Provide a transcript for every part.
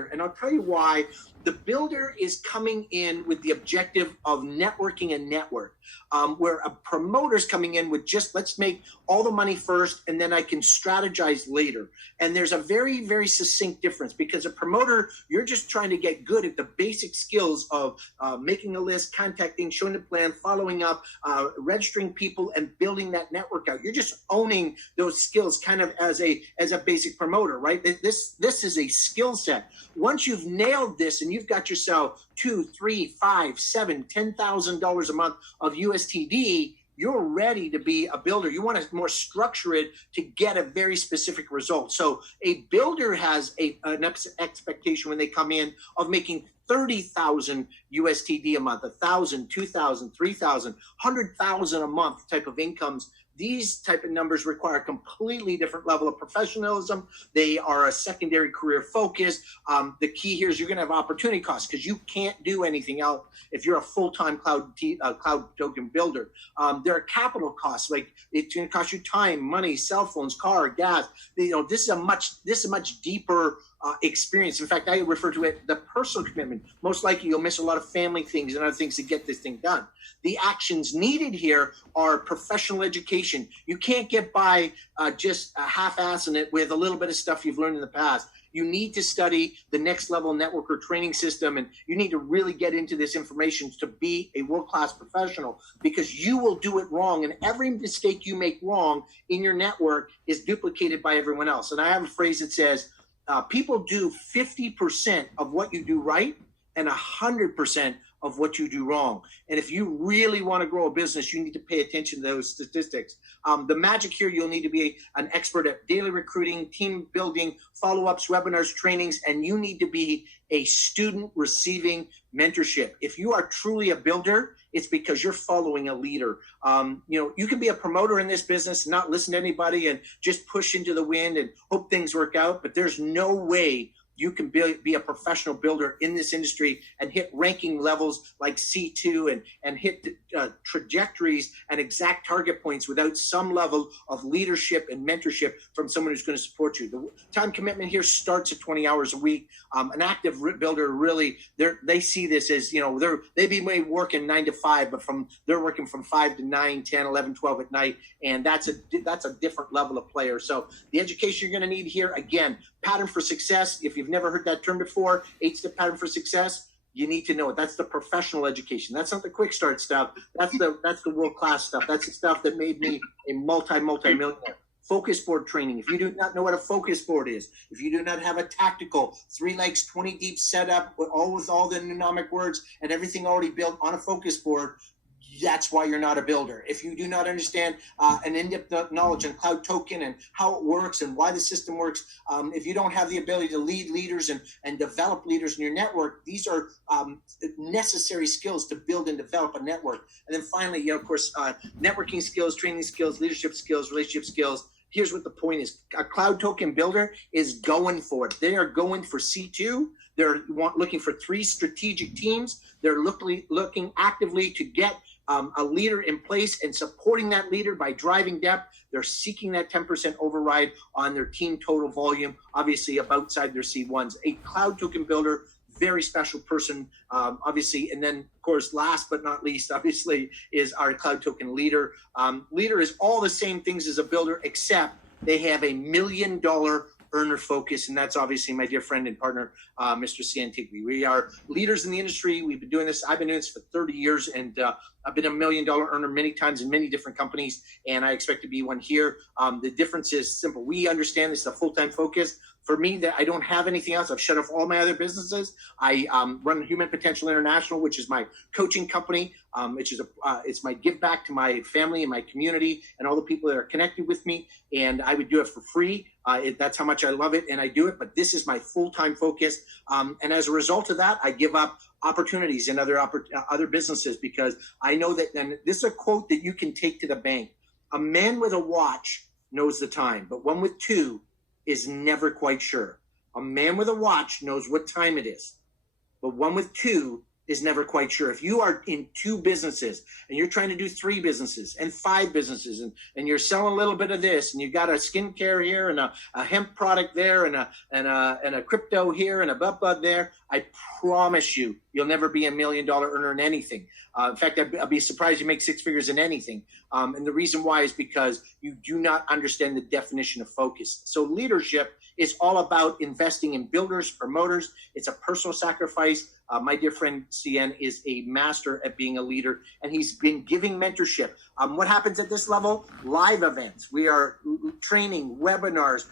builder, and I'll tell you why. The builder is coming in with the objective of networking and network, where a promoter's coming in with just let's make all the money first, and then I can strategize later. And there's a very, very succinct difference, because a promoter, you're just trying to get good at the basic skills of making a list, contacting, showing the plan, following up, registering people, and building that network out. You're just owning those skills kind of as a basic promoter, right? This is a skill set. Once you've nailed this and you've got yourself $2, $3, $5, $7, $10,000 a month of USTD, you're ready to be a builder. You want to more structure it to get a very specific result. So a builder has an expectation when they come in of making 30,000 USTD a month, 1,000, 2,000, 3,000, 100,000 a month type of incomes. These type of numbers require a completely different level of professionalism. They are a secondary career focus. The key here is you're going to have opportunity costs, because you can't do anything else if you're a full-time cloud token builder. There are capital costs, like it's going to cost you time, money, cell phones, car, gas. This is a much deeper experience. In fact, I refer to it the personal commitment. Most likely you'll miss a lot of family things and other things to get this thing done. The actions needed here are professional education. You can't get by just half-assing it with a little bit of stuff you've learned in the past. You need to study the next level network or training system, and you need to really get into this information to be a world-class professional, because you will do it wrong, and every mistake you make wrong in your network is duplicated by everyone else. And I have a phrase that says, people do 50% of what you do right and 100% of what you do wrong. And if you really want to grow a business, you need to pay attention to those statistics. The magic here, you'll need to be an expert at daily recruiting, team building, follow-ups, webinars, trainings, and you need to be a student receiving mentorship. If you are truly a builder, it's because you're following a leader. You can be a promoter in this business, not listen to anybody and just push into the wind and hope things work out, but there's no way you can be a professional builder in this industry and hit ranking levels like C2 and hit trajectories and exact target points without some level of leadership and mentorship from someone who's going to support you. The time commitment here starts at 20 hours a week. An active builder, really, they see this as, they be working 9 to 5, but they're working from 5 to 9, 10, 11, 12 at night. And that's a different level of player. So the education you're going to need here, again, pattern for success. If you've never heard that term before, 8-step pattern for success, you need to know it. That's the professional education. That's not the quick start stuff. That's the world-class stuff. That's the stuff that made me a multi-millionaire. Focus board training. If you do not know what a focus board is, if you do not have a tactical 3 legs, 20 deep setup with all the mnemonic words and everything already built on a focus board, that's why you're not a builder. If you do not understand an in-depth knowledge on cloud token and how it works and why the system works, if you don't have the ability to lead leaders and develop leaders in your network, these are necessary skills to build and develop a network. And then finally, of course, networking skills, training skills, leadership skills, relationship skills. Here's what the point is. A cloud token builder is going for it. They are going for C2. They're looking for 3 strategic teams. They're looking actively to get a leader in place and supporting that leader by driving depth. They're seeking that 10% override on their team total volume, obviously outside their C1s. A cloud token builder, very special person, obviously. And then, of course, last but not least, obviously, is our cloud token leader. Leader is all the same things as a builder, except they have $1 million earner focus, and that's obviously my dear friend and partner, Mr. Ciantigui. We are leaders in the industry. We've been doing this. I've been doing this for 30 years, and I've been $1 million earner many times in many different companies, and I expect to be one here. The difference is simple. We understand this is a full-time focus. For me, that I don't have anything else. I've shut off all my other businesses. I run Human Potential International, which is my coaching company, which is it's my give back to my family and my community and all the people that are connected with me. And I would do it for free. That's how much I love it, and I do it. But this is my full-time focus. And as a result of that, I give up opportunities in other businesses, because I know that. And this is a quote that you can take to the bank. A man with a watch knows the time, but one with 2 is never quite sure. A man with a watch knows what time it is, but one with 2 is never quite sure. If you are in 2 businesses and you're trying to do 3 businesses and 5 businesses, and you're selling a little bit of this, and you got a skincare here and a hemp product there and a crypto here and a blah there, I promise you'll never be $1 million earner in anything. In fact, I'd be surprised you make 6 figures in anything. And the reason why is because you do not understand the definition of focus. So leadership is all about investing in builders, promoters. It's a personal sacrifice. My dear friend CN is a master at being a leader, and he's been giving mentorship. What happens at this level? Live events. We are training, webinars,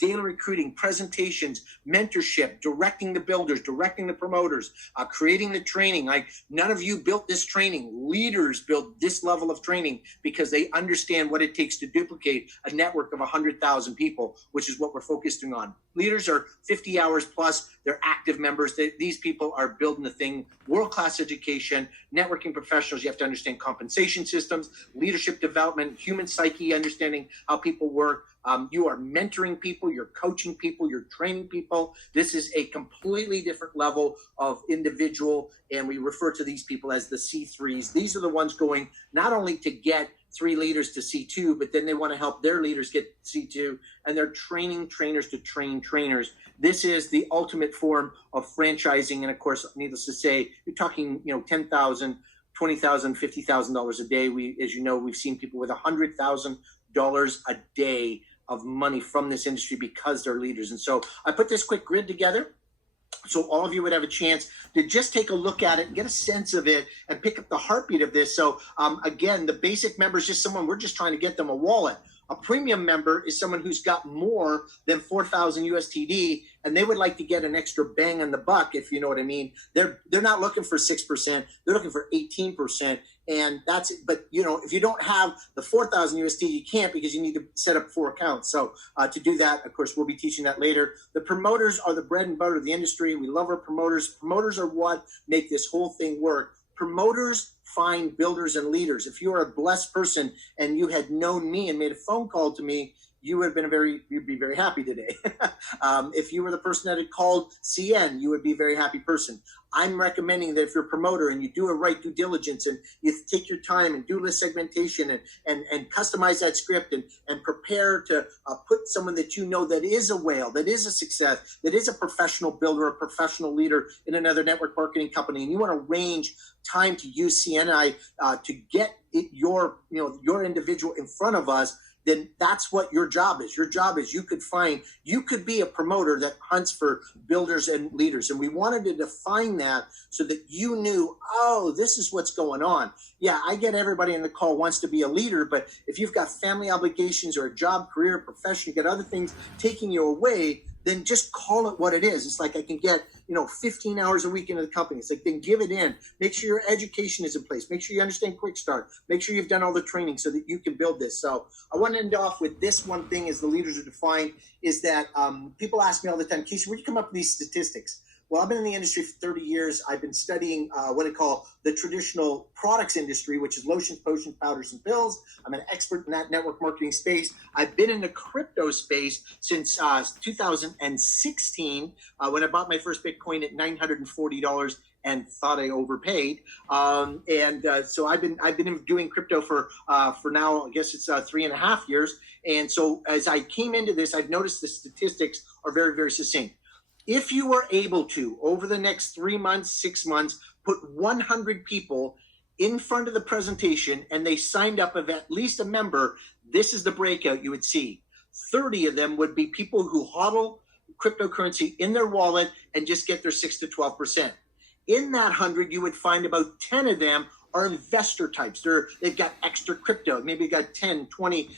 daily recruiting, presentations, mentorship, directing the builders, directing the promoters, creating the training. Like, none of you built this training. Leaders built this level of training because they understand what it takes to duplicate a network of 100,000 people, which is what we're focusing on. Leaders are 50 hours plus. They're active members. These people are building the thing. World-class education, networking professionals. You have to understand compensation systems, leadership development, human psyche, understanding how people work. You are mentoring people, you're coaching people, you're training people. This is a completely different level of individual, and we refer to these people as the C3s. These are the ones going not only to get 3 leaders to C2, but then they want to help their leaders get C2, and they're training trainers to train trainers. This is the ultimate form of franchising, and of course, needless to say, you're talking, $10,000, $20,000, $50,000 a day. As you know, we've seen people with $100,000 a day of money from this industry because they're leaders. And so I put this quick grid together so all of you would have a chance to just take a look at it, get a sense of it, and pick up the heartbeat of this. So again, the basic member is just someone, we're just trying to get them a wallet. A premium member is someone who's got more than 4,000 USTD, and they would like to get an extra bang on the buck, if you know what I mean. They're not looking for 6%, they're looking for 18%. And that's it. But if you don't have the 4,000 USD, you can't, because you need to set up 4 accounts. So to do that, of course, we'll be teaching that later. The promoters are the bread and butter of the industry. We love our promoters. Promoters are what make this whole thing work. Promoters find builders and leaders. If you are a blessed person and you had known me and made a phone call to me, you would have been you'd be very happy today. If you were the person that had called CN, you would be a very happy person. I'm recommending that if you're a promoter and you do a right due diligence and you take your time and do list segmentation and customize that script and prepare to put someone that you know that is a whale, that is a success, that is a professional builder, a professional leader in another network marketing company, and you want to arrange time to use CNI to get your individual in front of us, then that's what your job is. Your job is you could be a promoter that hunts for builders and leaders. And we wanted to define that so that you knew, this is what's going on. Yeah, I get everybody on the call wants to be a leader, but if you've got family obligations or a job, career, profession, you got other things taking you away, then just call it what it is. It's like I can get 15 hours a week into the company. It's like, then give it in. Make sure your education is in place. Make sure you understand Quick Start. Make sure you've done all the training so that you can build this. So I want to end off with this one thing as the leaders are defined, is that people ask me all the time, Casey, where'd you come up with these statistics? Well, I've been in the industry for 30 years. I've been studying what I call the traditional products industry, which is lotions, potions, powders, and pills. I'm an expert in that network marketing space. I've been in the crypto space since 2016 when I bought my first Bitcoin at $940 and thought I overpaid. So I've been doing crypto for now, I guess it's 3.5 years. And so as I came into this, I've noticed the statistics are very, very succinct. If you were able to, over the next 3 months, 6 months, put 100 people in front of the presentation and they signed up of at least a member, this is the breakout you would see. 30 of them would be people who hodl cryptocurrency in their wallet and just get their 6 to 12%. In that 100, you would find about 10 of them are investor types. They've got extra crypto. Maybe got 10, 20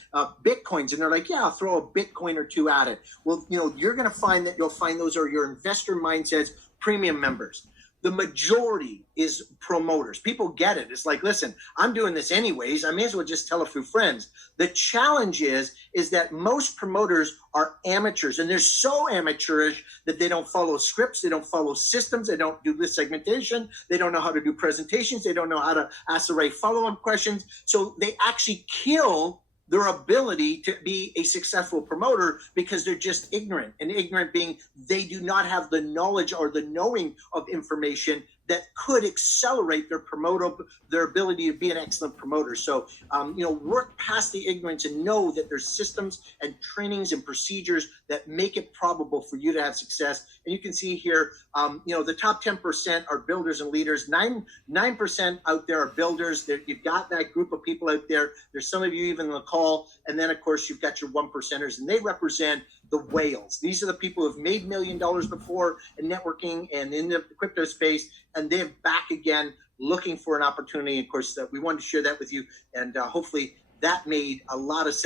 Bitcoins, and they're like, yeah, I'll throw a Bitcoin or 2 at it. Well, you're going to find that you'll find those are your investor mindsets, premium members. The majority is promoters. People get it. It's like, listen, I'm doing this anyways. I may as well just tell a few friends. The challenge is that most promoters are amateurs, and they're so amateurish that they don't follow scripts, they don't follow systems, they don't do list segmentation, they don't know how to do presentations, they don't know how to ask the right follow-up questions. So they actually kill their ability to be a successful promoter because they're just ignorant. And ignorant being they do not have the knowledge or the knowing of information that could accelerate their ability to be an excellent promoter. So, work past the ignorance and know that there's systems and trainings and procedures that make it probable for you to have success. And you can see here, the top 10% are builders and leaders. 9% out there are builders. You've got that group of people out there. There's some of you even on the call. And then, of course, you've got your 1%ers, and they represent the whales. These are the people who have made $1 million before in networking and in the crypto space, and they're back again looking for an opportunity. Of course, we wanted to share that with you, and hopefully that made a lot of sense.